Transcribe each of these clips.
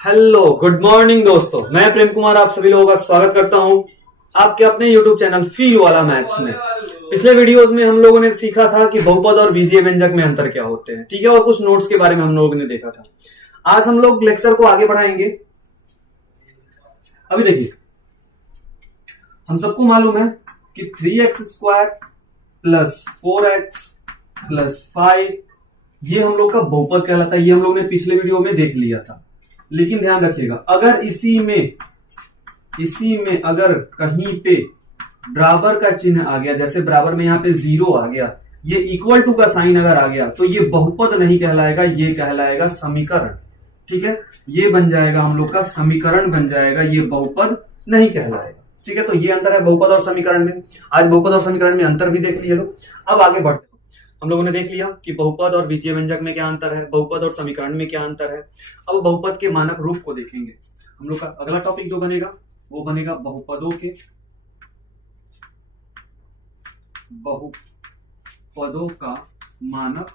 Hello good morning दोस्तों, मैं प्रेम कुमार आप सभी लोगों का स्वागत करता हूं आपके अपने यूट्यूब चैनल फील वाला मैथ्स में। पिछले वीडियोस में हम लोगों ने सीखा था कि बहुपद और बीजीय व्यंजक में अंतर क्या होते हैं, ठीक है, और कुछ नोट्स के बारे में हम लोगों ने देखा था। आज हम लोग लेक्चर को आगे बढ़ाएंगे। अभी देखिए, हम सबको मालूम है कि 3x² प्लस 4x प्लस 5 ये हम लोग का बहुपद कहलाता है। ये हम लोग ने पिछले वीडियो में देख लिया था। लेकिन ध्यान रखिएगा, अगर इसी में अगर कहीं पे बराबर का चिन्ह आ गया, जैसे बराबर में यहां पे 0 आ गया, ये इक्वल टू का साइन अगर आ गया, तो ये बहुपद नहीं कहलाएगा, ये कहलाएगा समीकरण। ठीक है, ये बन जाएगा हम लोग का समीकरण बन जाएगा, ये बहुपद नहीं कहलाएगा। ठीक है, तो ये अंतर है बहुपद और समीकरण में। आज बहुपद और समीकरण में अंतर भी देख लिए लोग। अब आगे बढ़ते, हम लोगों ने देख लिया कि बहुपद और बीजीय व्यंजक में क्या अंतर है, बहुपद और समीकरण में क्या अंतर है। अब बहुपद के मानक रूप को देखेंगे। हम लोग का अगला टॉपिक जो बनेगा वो बनेगा बहुपदों का मानक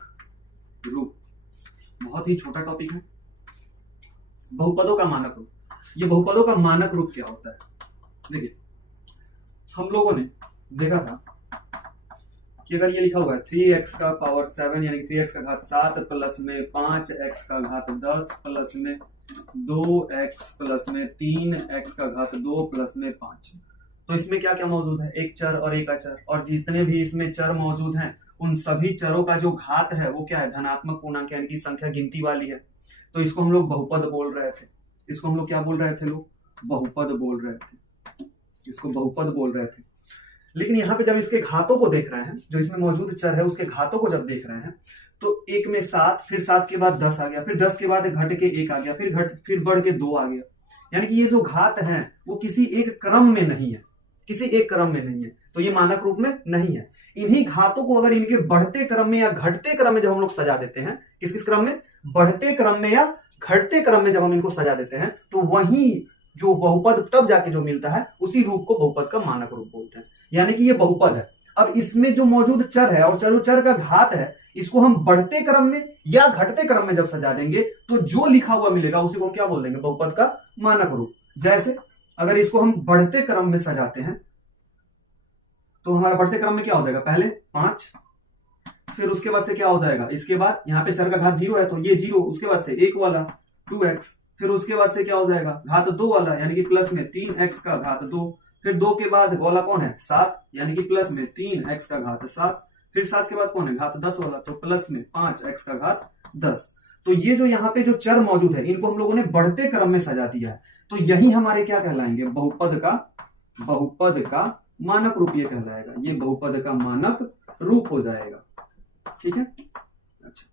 रूप। बहुत ही छोटा टॉपिक है, बहुपदों का मानक रूप। ये बहुपदों का मानक रूप क्या होता है, देखिए हम लोगों ने देखा था कि अगर ये लिखा हुआ है 3x का पावर 7 यानी कि 3x का घात 7 प्लस में 5x का घात 10 प्लस में 2x प्लस में 3x का घात 2 प्लस में 5, तो इसमें क्या क्या मौजूद है, एक चर और एक अचर, और जितने भी इसमें चर मौजूद हैं उन सभी चरों का जो घात है वो क्या है, धनात्मक पूर्णांक यानी कि संख्या गिनती वाली है। तो इसको हम लोग बहुपद बोल रहे थे। इसको हम लोग क्या बोल रहे थे, लोग बहुपद बोल रहे थे, इसको बहुपद बोल रहे थे। लेकिन यहाँ पे जब इसके घातों को देख रहे हैं, जो इसमें मौजूद चर है उसके घातों को जब देख रहे हैं, तो एक में 7, फिर 7 के बाद 10 आ गया, फिर 10 के बाद घट के 1 आ गया, फिर बढ़ के 2 आ गया। यानी कि ये जो घात है वो किसी एक क्रम में नहीं है, किसी एक क्रम में नहीं है, तो ये मानक रूप में नहीं है। इन्हीं घातों को अगर इनके बढ़ते क्रम में या घटते क्रम में जब हम लोग सजा देते हैं, किस किस क्रम में, बढ़ते क्रम में या घटते क्रम में जब हम इनको सजा देते हैं, तो वही जो बहुपद तब जाके जो मिलता है उसी रूप को बहुपद का मानक रूप बोलते हैं। यानी कि ये बहुपद है। अब इसमें जो मौजूद चर है और चर का घात है, इसको हम बढ़ते क्रम में या घटते क्रम में जब सजा देंगे तो जो लिखा हुआ मिलेगा उसी को क्या बोल देंगे, बहुपद का मानक रूप। जैसे अगर इसको हम बढ़ते क्रम में सजाते हैं तो हमारा बढ़ते क्रम में क्या हो जाएगा, पहले 5, फिर उसके बाद से क्या हो जाएगा, इसके बाद यहाँ पे चर का घात 0 है तो ये 0, उसके बाद से 1 वाला 2x, फिर उसके बाद से क्या हो जाएगा, घात 2 वाला यानी कि प्लस में 3x का घात 2, फिर 2 के बाद वाला कौन है, 7 यानी कि प्लस में 3x का घात 7, फिर 7 के बाद कौन है, घात 10 वाला, तो प्लस में 5x का घात 10। तो ये जो यहाँ पे जो चर मौजूद है इनको हम लोगों ने बढ़ते क्रम में सजा दिया है, तो यही हमारे क्या कहलाएंगे, बहुपद का मानक रूप ये कहलाएगा। ये बहुपद का मानक रूप हो जाएगा। ठीक है, अच्छा,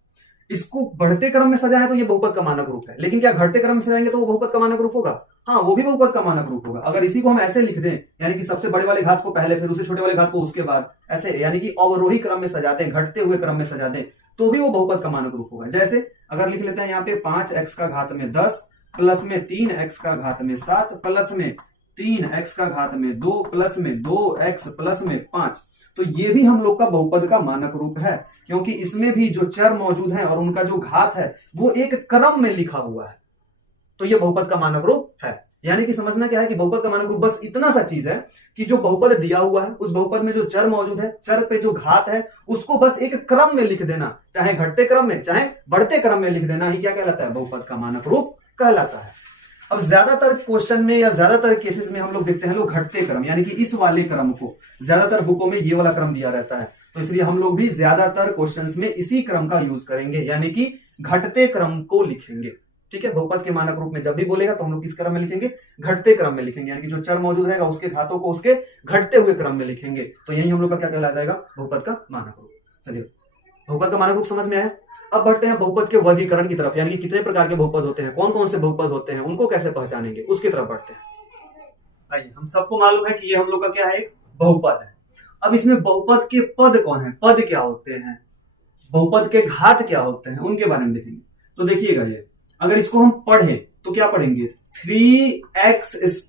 इसको बढ़ते क्रम में सजाए तो ये बहुपद का मानक रूप है, लेकिन क्या घटते क्रम में सजाएंगे तो वो बहुपद का मानक रूप होगा, हाँ वो भी बहुपद का मानक रूप होगा। अगर इसी को हम ऐसे लिख दें, यानी कि सबसे बड़े वाले घात को पहले, फिर उससे छोटे वाले घात को उसके बाद, ऐसे यानी कि अवरोही क्रम में सजाते हैं, घटते हुए क्रम में सजाते हैं, तो भी वो बहुपद का मानक रूप होगा। जैसे अगर लिख लेते हैं यहाँ पे 5x का घात में 10 प्लस में 3x का घात में 7 प्लस में 3x का घात में 2 प्लस में 2x प्लस में 5, तो ये भी हम लोग का बहुपद का मानक रूप है, क्योंकि इसमें भी जो चर मौजूद है और उनका जो घात है वो एक क्रम में लिखा हुआ है, तो ये बहुपद का मानक रूप है। यानी कि समझना क्या है कि बहुपद का मानक रूप बस इतना सा चीज है कि जो बहुपद दिया हुआ है उस बहुपद में जो चर मौजूद है, चर पे जो घात है उसको बस एक क्रम में लिख देना, चाहे घटते क्रम में चाहे बढ़ते क्रम में लिख देना ही क्या कहलाता है, बहुपद का मानक रूप कहलाता है। अब ज्यादातर क्वेश्चन में या ज्यादातर केसेस में हम लोग देखते हैं लोग घटते क्रम यानी कि इस वाले क्रम को, ज्यादातर बुकों में ये वाला क्रम दिया रहता है, तो इसलिए हम लोग भी ज्यादातर क्वेश्चंस में इसी क्रम का यूज करेंगे, यानी कि घटते क्रम को लिखेंगे। ठीक है, बहुपद के मानक रूप में जब भी बोलेगा तो हम लोग किस क्रम में लिखेंगे, घटते क्रम में लिखेंगे, यानी कि जो चर मौजूद रहेगा उसके घातों को उसके घटते हुए क्रम में लिखेंगे, तो यही हम लोग का क्या कहला जाएगा, बहुपद का मानक रूप। चलिए, बहुपद का मानक रूप समझ में आया। अब बढ़ते हैं बहुपद के वर्गीकरण की तरफ, यानी कि कितने प्रकार के बहुपद होते हैं, कौन कौन से बहुपद होते हैं, उनको कैसे पहचानेंगे, उसकी तरफ बढ़ते हैं। आइए, हम सबको मालूम है कि ये हम लोग का क्या है, एक बहुपद है। अब इसमें बहुपद के पद कौन है, पद क्या होते हैं, बहुपद के घात क्या होते हैं, उनके बारे में देखेंगे। तो देखिएगा, ये अगर इसको हम पढ़ें तो क्या पढ़ेंगे, 3x²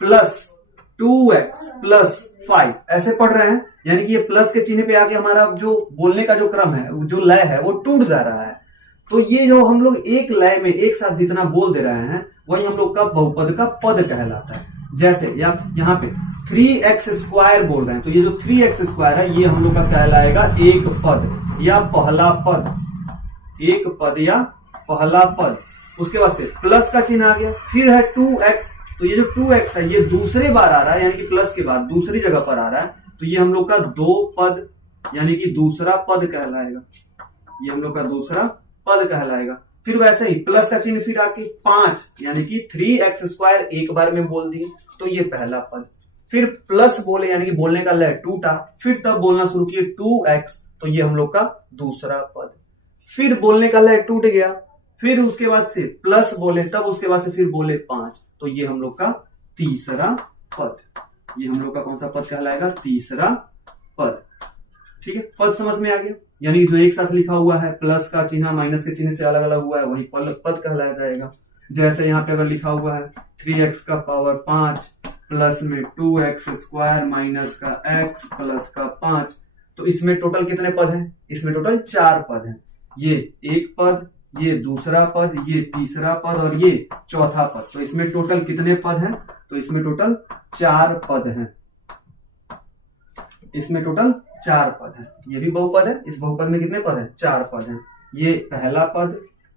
प्लस 2x प्लस 5 ऐसे पढ़ रहे हैं, यानी कि ये प्लस के चिन्ह पे आके हमारा जो बोलने का जो क्रम है, जो लय है वो टूट जा रहा है। तो ये जो हम लोग एक लय में एक साथ जितना बोल दे रहे हैं वही हम लोग का बहुपद का पद कहलाता है। जैसे या यहाँ पे 3x² बोल रहे हैं, तो ये जो 3x² है ये हम लोग का कहलाएगा एक पद या पहला पद, एक पद या पहला पद। उसके बाद से प्लस का चिन्ह आ गया, फिर है 2x, तो ये जो 2x है ये दूसरे बार आ रहा है, यानी कि प्लस के बाद दूसरी जगह पर आ रहा है, तो ये हम लोग का दो पद यानी कि दूसरा पद कहलाएगा, ये हम लोग का दूसरा पद कहलाएगा। फिर वैसे ही प्लस का चिन्ह फिर आके 5 यानी कि 3x² एक बार में बोल दिए तो ये पहला पद। फिर प्लस बोले यानी कि बोलने का लय टूटा, फिर तब बोलना शुरू किए 2x, तो ये हम लोग का दूसरा पद। फिर बोलने का लय टूट गया, फिर उसके बाद से प्लस बोले, तब उसके बाद से फिर बोले 5, तो ये हम लोग का तीसरा पद। ये हम लोग का कौन सा पद कहलाएगा? तीसरा पद। ठीक है, पद समझ में आ गया। यानी जो एक साथ लिखा हुआ है प्लस का चिन्ह माइनस के चिन्ह से अलग अलग हुआ है वही पद कहलाया जाएगा। जैसे यहाँ पे अगर लिखा हुआ है 3x का पावर 5 प्लस में 2x² माइनस का x प्लस का 5, तो इसमें टोटल कितने पद हैं? इसमें टोटल 4 पद हैं। ये एक पद, ये दूसरा पद, ये तीसरा पद और ये चौथा पद। तो इसमें टोटल कितने पद हैं? तो इसमें टोटल 4 पद हैं। इसमें टोटल 4 पद है। ये भी बहुपद है। इस बहुपद में कितने पद हैं? 4 पद हैं। ये पहला पद,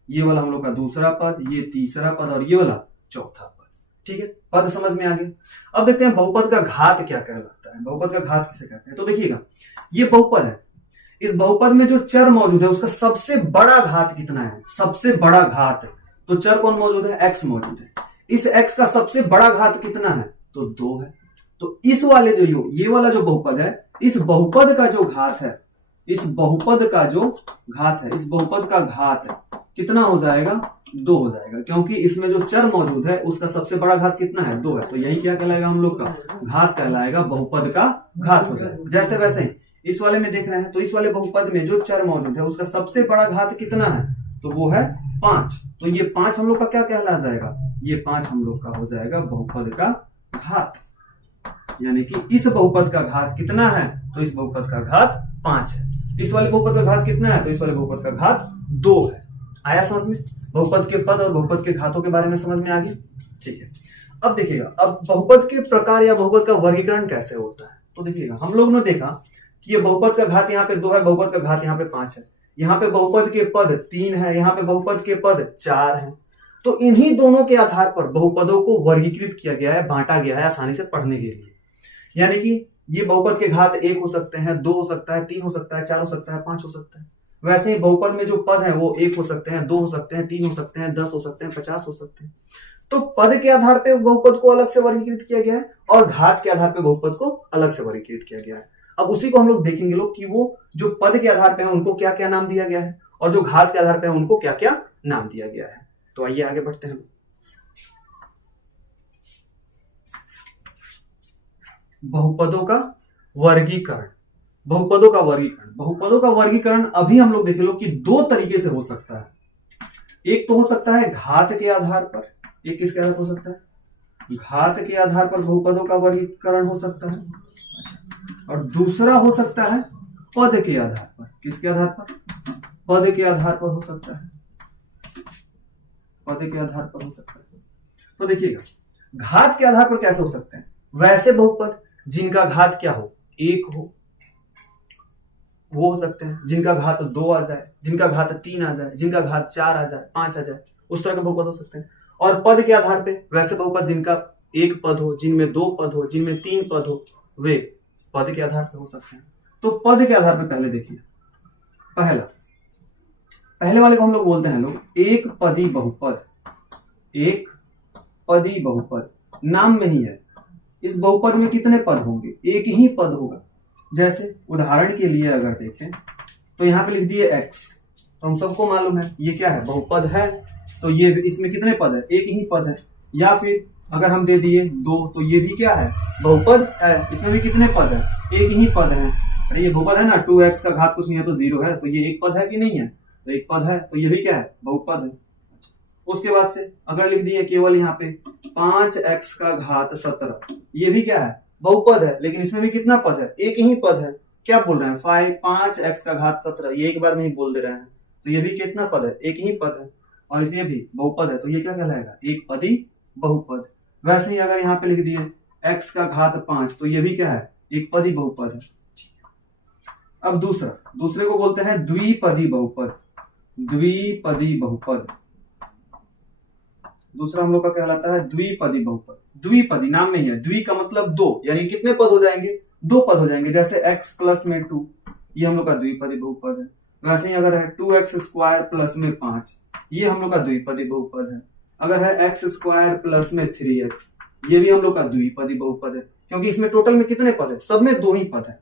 ये वाला हम लोग का दूसरा पद, ये तीसरा पद और ये वाला चौथा पद। ठीक है, पद समझ में आ गया। अब देखते हैं बहुपद का घात क्या कहलाता है। बहुपद का घात किसे कहते हैं? तो देखिएगा, ये बहुपद है। इस बहुपद में जो चर मौजूद है उसका सबसे बड़ा घात कितना है? सबसे बड़ा घात है। तो चर कौन मौजूद है? x मौजूद है। इस x का सबसे बड़ा घात कितना है? तो 2 है। तो इस वाले जो ये वाला जो बहुपद है, इस बहुपद का जो घात है, इस बहुपद का जो घात है, इस बहुपद का घात कितना हो जाएगा? 2 हो जाएगा, क्योंकि इसमें जो चर मौजूद है उसका सबसे बड़ा घात कितना है? 2 है। तो यही क्या कहलाएगा हम लोग का? घात कहलाएगा, बहुपद का घात हो जाएगा। जैसे वैसे इस वाले में देख रहे हैं, तो इस वाले बहुपद में जो चर मौजूद है उसका सबसे बड़ा घात कितना है? तो वो है 5। तो ये 5 हम लोग का क्या कहला जाएगा? ये 5 हम लोग का हो जाएगा बहुपद का घात। यानी कि इस बहुपद का घात कितना है? तो इस बहुपद का घात 5 है। इस वाले बहुपद का घात कितना है? तो इस वाले बहुपद का घात 2 है। आया समझ में? बहुपद के पद और बहुपद के घातों के बारे में समझ में आ गया। ठीक है, अब देखिएगा, अब बहुपद के प्रकार या बहुपद का वर्गीकरण कैसे होता है। तो देखिएगा, हम लोग ने देखा कि ये बहुपद का घात यहाँ पे 2 है, बहुपद का घात यहाँ पे 5 है, यहाँ पे बहुपद के पद 3 है, यहाँ पे बहुपद के पद 4 है। तो इन्हीं दोनों के आधार पर बहुपदों को वर्गीकृत किया गया है, बांटा गया है आसानी से पढ़ने के लिए। यानी कि ये बहुपद के घात 1 हो सकते हैं, 2 हो सकता है, 3 हो सकता है, 4 हो सकता है, 5 हो सकता है। वैसे ही बहुपद में जो पद है वो 1 हो सकते हैं, 2 हो सकते हैं, 3 हो सकते हैं, 10 हो सकते हैं, 50 हो सकते हैं। तो पद के आधार पे बहुपद को अलग से वर्गीकृत किया गया है और घात के आधार पे बहुपद को अलग से वर्गीकृत किया गया है। अब उसी को हम लोग देखेंगे लोग कि वो जो पद के आधार पे है उनको क्या क्या नाम दिया गया है और जो घात के आधार पे है उनको क्या क्या नाम दिया गया है। तो आइए आगे बढ़ते हैं। बहुपदों का वर्गीकरण। बहुपदों का वर्गीकरण, बहुपदों का वर्गीकरण अभी हम लोग देखे लोग कि 2 तरीके से हो सकता है। एक तो हो सकता है घात के आधार पर, एक किसके आधार पर हो सकता है? घात के आधार पर बहुपदों का वर्गीकरण हो सकता है, और दूसरा हो सकता है पद के आधार पर। किसके आधार पर? पद के आधार पर हो सकता है, पद के आधार पर हो सकता है। तो देखिएगा, घात के आधार पर कैसे हो सकते हैं? वैसे बहुपद जिनका घात क्या हो? 1 हो, वो हो सकते हैं। जिनका घात 2 आ जाए, जिनका घात 3 आ जाए, जिनका घात 4 आ जाए, 5 आ जाए, उस तरह के बहुपद हो सकते हैं। और पद के आधार पे वैसे बहुपद जिनका 1 पद हो, जिनमें 2 पद हो, जिनमें 3 पद हो, वे पद के आधार पे हो सकते हैं। तो पद के आधार पे पहले देखिए, पहले वाले को हम लोग बोलते हैं लोग एक पदी बहुपद। एक पदी बहुपद नाम में ही है। इस बहुपद में कितने पद होंगे? एक ही पद होगा। जैसे उदाहरण के लिए अगर देखें तो यहाँ पे लिख दिए x, तो हम सबको मालूम है ये क्या है? बहुपद है। तो ये इसमें कितने पद है? एक ही पद है। या फिर अगर हम दे दिए 2, तो ये भी क्या है? बहुपद है। इसमें भी कितने पद है? एक ही पद है। अरे ये बहुपद है ना, 2x का घात कुछ नहीं है तो 0 है, तो ये एक पद है कि नहीं है? तो एक पद है, तो ये भी क्या है? बहुपद है। उसके बाद से अगर लिख दिए केवल यहाँ पे 5x का घात 17, ये भी क्या है? बहुपद है, लेकिन इसमें भी कितना पद है? एक ही पद है। क्या बोल रहे हैं? 5x का घात 17, ये एक बार में ही बोल दे रहे हैं। तो ये भी कितना पद है, एक ही पद है, और इसे भी बहुपद है, तो ये क्या कहलाएगा, एक पदी बहुपद। वैसे ही अगर यहाँ पे लिख दिए x का घात 5, तो ये भी क्या है, एक पदी बहुपद है। अब दूसरे को बोलते हैं द्विपदी बहुपद। द्विपदी बहुपद दूसरा हम लोग का कहलाता है द्विपदी बहुपद। द्विपदी नाम में ही है, द्वि का मतलब दो, यानी कितने पद हो जाएंगे, दो पद हो जाएंगे। जैसे x प्लस में 2, ये हम लोग का द्विपदी बहुपद है। वैसे ही अगर है 2x स्क्वायर प्लस में 5, ये हम लोग का द्विपदी बहुपद है। अगर है x स्क्वायर प्लस में 3x, ये भी हम लोग का द्विपदी बहुपद है, क्योंकि इसमें टोटल में कितने पद है, सब में दो ही पद है,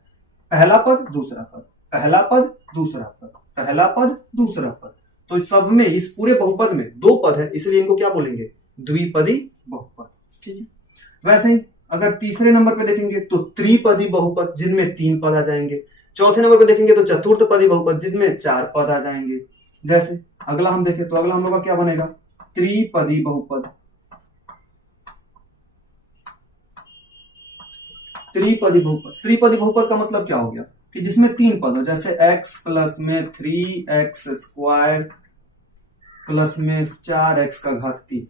पहला पद दूसरा पद, पहला पद दूसरा पद, पहला पद दूसरा पद। तो सब में, इस पूरे बहुपद में दो पद है, इसलिए इनको क्या बोलेंगे, द्विपदी बहुपद। ठीक है। वैसे ही अगर तीसरे नंबर पे देखेंगे तो त्रिपदी बहुपद, जिनमें 3 पद आ जाएंगे। चौथे नंबर पे देखेंगे तो चतुर्थपदी बहुपद, जिनमें 4 पद आ जाएंगे। जैसे अगला हम देखें तो अगला हम लोग का क्या बनेगा, त्रिपदी बहुपद। त्रिपदी बहुपद, त्रिपदी बहुपद का मतलब क्या हो गया कि जिसमें 3 पद हो, जैसे x प्लस में 3x स्क्वायर प्लस में 4x का घात 3,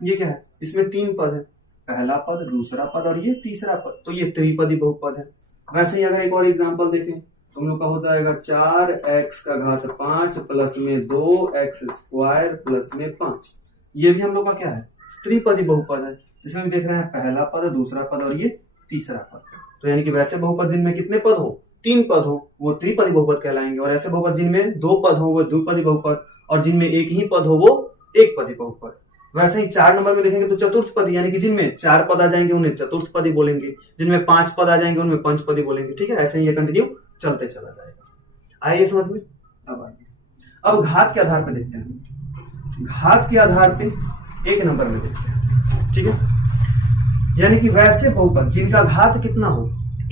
ये क्या है, इसमें 3 पद है, पहला पद दूसरा पद और ये तीसरा पद, तो ये त्रिपदी बहुपद है। वैसे ही अगर एक और एग्जांपल देखें तो हम लोग का हो जाएगा 4x का घात 5 प्लस में 2x स्क्वायर प्लस में 5, ये भी हम लोग का क्या है, त्रिपदी बहुपद है। इसमें भी देख रहे हैं पहला पद दूसरा पद और ये तीसरा पद। तो यानी कि वैसे बहुपद जिनमें कितने पद हो, 3 पद हो, वो त्रिपदी बहुपद कहलाएंगे, और ऐसे बहुपद जिनमें 2 पद हो वो द्विपदी बहुपद, और जिनमें एक ही पद हो वो एक पदी बहुपद। वैसे ही 4 नंबर में देखेंगे तो चतुर्थपदी, यानी कि जिनमें 4 पद आ जाएंगे उन्हें चतुर्थपदी बोलेंगे, जिनमें 5 पद आ जाएंगे उनमें पंचपदी बोलेंगे। ठीक है, ऐसे ही ये कंटिन्यू चलते चला जाएगा। आइए समझ में। अब घात के आधार पर देखते हैं, घात के आधार पे 1 नंबर में देखते हैं। ठीक है, यानी कि वैसे बहुपद जिनका घात कितना हो,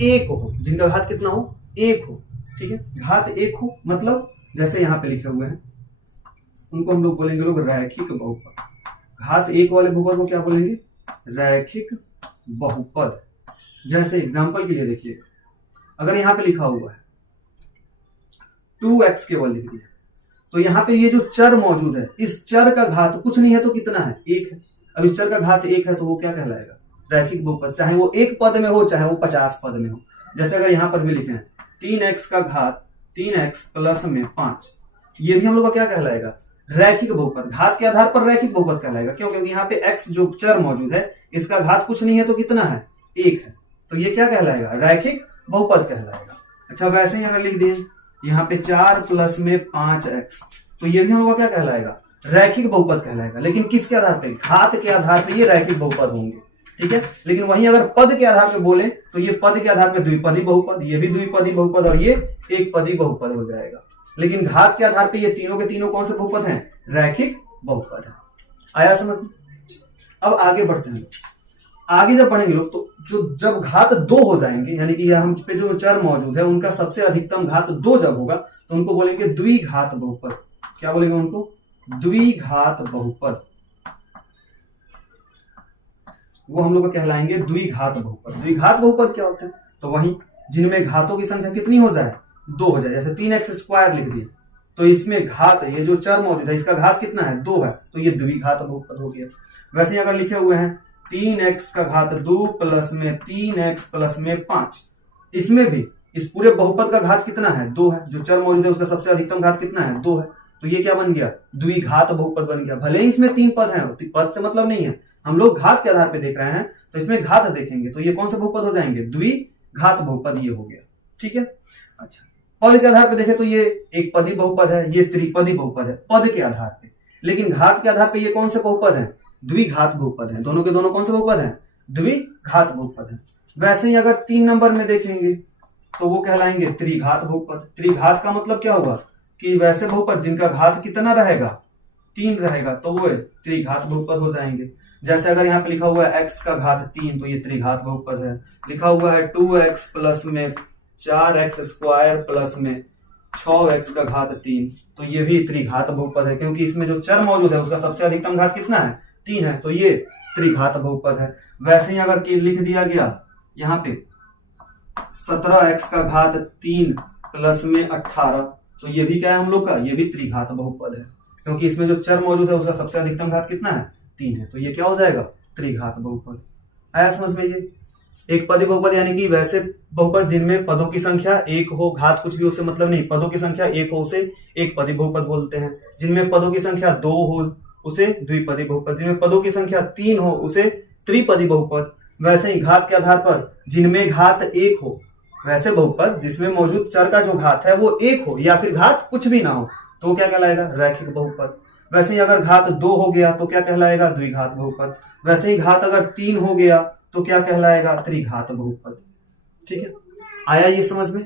1 हो, जिनका घात कितना हो, 1 हो। ठीक है, घात 1 हो मतलब जैसे यहाँ पे लिखे हुए हैं उनको हम लोग बोलेंगे लोग रैखिक बहुपद। घात 1 वाले बहुपद को क्या बोलेंगे, रैखिक बहुपद। जैसे एग्जांपल के लिए देखिए, अगर यहाँ पे लिखा हुआ है 2x केवल लिख दिया, तो यहाँ पे ये जो चर मौजूद है, इस चर का घात कुछ नहीं है तो कितना है, 1 है। अब इस चर का घात 1 है तो वो क्या कहलाएगा, रैखिक बहुपद, चाहे वो 1 पद में हो चाहे वो 50 पद में हो। जैसे अगर यहाँ पर भी लिखे हैं 3x का घात 3x प्लस में 5, ये भी हम लोग का क्या कहलाएगा, रैखिक बहुपद। घात के आधार पर रैखिक बहुपद कहलाएगा, क्यों, क्योंकि यहाँ पे x जो चर मौजूद है इसका घात कुछ नहीं है तो कितना है, 1 है, तो ये क्या कहलाएगा, रैखिक बहुपद कहलाएगा। अच्छा, वैसे ही अगर लिख दिए यहाँ पे 4 प्लस में 5x, तो ये भी हम लोग का क्या कहलाएगा, रैखिक बहुपद कहलाएगा। लेकिन किसके आधार पे, घात के आधार पे ये रैखिक बहुपद होंगे। ठीक है, लेकिन वहीं अगर पद के आधार पे बोले तो ये पद के आधार पे द्विपदी बहुपद, ये भी द्विपदी बहुपद और ये एक पदी बहुपद हो जाएगा। लेकिन घात के आधार पे ये तीनों के तीनों कौन से बहुपद हैं, रैखिक बहुपद है। आया समझ में। अब आगे बढ़ते हैं, आगे जब बढ़ेंगे लोग तो जो जब घात 2 हो जाएंगे, यानी कि हम पे जो चर मौजूद है उनका सबसे अधिकतम घात 2 जब होगा तो उनको बोलेंगे द्विघात बहुपद। क्या बोलेंगे उनको, द्विघात बहुपद, वो हम लोग कहलाएंगे द्विघात बहुपद। द्विघात बहुपद क्या होता है, तो वही जिनमें घातों की संख्या कितनी हो जाए, 2 हो जाए। जैसे 3x स्क्वायर लिख दिए तो इसमें घात, ये जो चर मौजूद है इसका घात कितना है, 2 है, तो ये द्विघात बहुपद हो गया। वैसे ही अगर लिखे हुए हैं 3x का घात 2 प्लस में 3x प्लस में 5, इसमें भी इस पूरे बहुपद का घात कितना है, 2 है, जो चर मौजूद है उसका सबसे अधिकतम घात कितना है, 2 है, तो ये क्या बन गया, द्विघात बहुपद बन गया। भले ही इसमें 3 पद हैं, पद से मतलब नहीं है, हम लोग घात के आधार पे देख रहे हैं, तो इसमें घात देखेंगे तो ये कौन सा बहुपद हो जाएंगे, द्विघात बहुपद ये हो गया। ठीक है, अच्छा, पद के आधार पे देखें तो ये एक पदी बहुपद है, ये त्रिपदी बहुपद है पद के आधार पे। लेकिन घात के आधार पे ये कौन से बहुपद है, द्विघात बहुपद है। दोनों के दोनों कौन से बहुपद है, द्विघात बहुपद है। वैसे ही अगर 3 नंबर में देखेंगे तो वो कहलाएंगे त्रिघात बहुपद। त्रिघात का मतलब क्या हुआ कि वैसे बहुपद जिनका घात कितना रहेगा, 3 रहेगा, तो वो त्रिघात बहुपद हो जाएंगे। जैसे अगर यहाँ पे लिखा हुआ है x का घात 3, तो ये त्रिघात बहुपद है। लिखा हुआ है 2x प्लस में 4x स्क्वायर प्लस में 6x का घात 3, तो ये भी त्रिघात बहुपद है, क्योंकि इसमें जो चर मौजूद है उसका सबसे अधिकतम घात कितना है, 3 है, तो ये त्रिघात बहुपद है। वैसे ही अगर लिख दिया गया यहाँ पे 17x का घात 3 प्लस में 18, तो ये भी क्या है हम लोग का, ये भी त्रिघात बहुपद है, क्योंकि इसमें जो चर मौजूद है उसका सबसे अधिकतम घात कितना है, 3 है, तो ये क्या हो जाएगा, त्रिघात बहुपद। आया समझ में ये। एक पदी बहुपद यानी कि वैसे बहुपद जिनमें पदों की संख्या एक हो, घात कुछ भी उससे मतलब नहीं, पदों की संख्या एक हो उसे एक पदी बहुपद बोलते हैं। जिनमें पदों की संख्या 2 हो उसे द्विपदी बहुपद, जिनमें पदों की संख्या 3 हो उसे त्रिपदी बहुपद। वैसे ही घात के आधार पर जिनमें घात 1 हो, वैसे बहुपद जिसमें मौजूद चर का जो घात है वो 1 हो या फिर घात कुछ भी ना हो तो क्या कहलाएगा, रैखिक बहुपद। वैसे ही अगर घात 2 हो गया तो क्या कहलाएगा, द्विघात बहुपद। वैसे ही घात अगर 3 हो गया तो क्या कहलाएगा, त्रिघात बहुपद। ठीक है, आया ये समझ में।